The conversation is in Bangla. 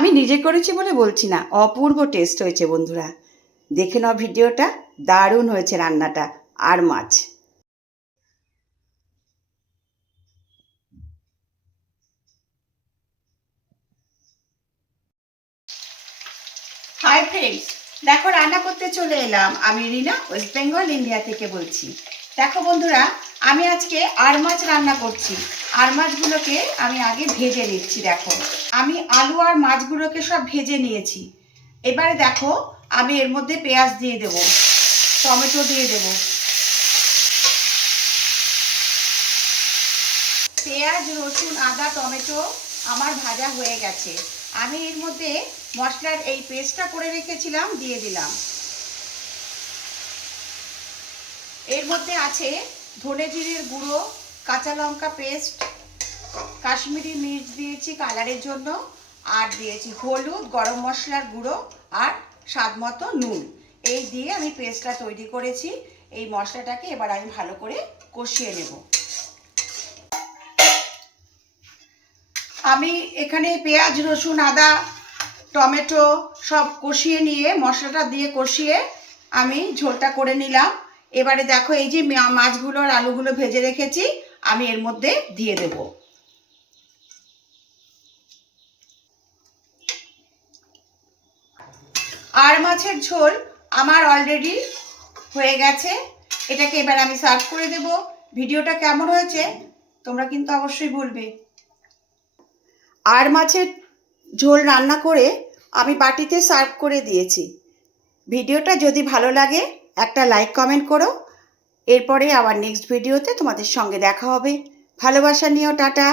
আমি নিজে করেছি বলে বলছি না, অপূর্ব টেস্ট হয়েছে বন্ধুরা। দেখে নাও ভিডিওটা, দারুণ হয়েছে রান্নাটা। আর মাছ, হাই ফ্রেন্ডস, দেখো রান্না করতে চলে এলাম। আমি রিনা, ওয়েস্ট বেঙ্গল ইন্ডিয়া থেকে বলছি। দেখো বন্ধুরা, আমি আজকে আর মাছ রান্না করছি। আর মাছগুলোকে আমি আগে ভেজে নিচ্ছি। দেখো, আমি আলু আর মাছগুলোকে সব ভেজে নিয়েছি। এবারে দেখো, আমি এর মধ্যে পেঁয়াজ দিয়ে দেব, টমেটো দিয়ে দেব। পেঁয়াজ, রসুন, আদা, টমেটো আমার ভাজা হয়ে গেছে। আমি এর মধ্যে মশলার এই পেস্টটা করে রেখেছিলাম দিয়ে দিলাম। এর মধ্যে আছে ধনে জিরের গুঁড়ো, কাঁচা লঙ্কা পেস্ট, কাশ্মীরি মির্চ দিয়েছি কালারের জন্য, আর দিয়েছি হলুদ, গরম মশলার গুঁড়ো আর স্বাদ মতো নুন। এই দিয়ে আমি পেস্টটা তৈরি করেছি। এই মশলাটাকে এবার আমি ভালো করে কষিয়ে নেব। আমি এখানে পেঁয়াজ, রসুন, আদা, টমেটো সব কষিয়ে নিয়ে, মশলাটা দিয়ে কষিয়ে আমি ঝোলটা করে নিলাম। এবারে দেখো, এই যে মাছগুলো আর আলুগুলো ভেজে রেখেছি, আমি এর মধ্যে দিয়ে দেব। আর মাছের ঝোল আমার অলরেডি হয়ে গেছে। এটাকে এবার আমি সার্ভ করে দেব। ভিডিওটা কেমন হয়েছে তোমরা কিন্তু অবশ্যই বলবে। আর মাছের ঝোল রান্না করে আমি বাটিতে সার্ভ করে দিয়েছি। ভিডিওটা যদি ভালো লাগে একটা লাইক কমেন্ট করো। এরপরে আবার নেক্সট ভিডিওতে তোমাদের সঙ্গে দেখা হবে। ভালোবাসা নিও, টাটা।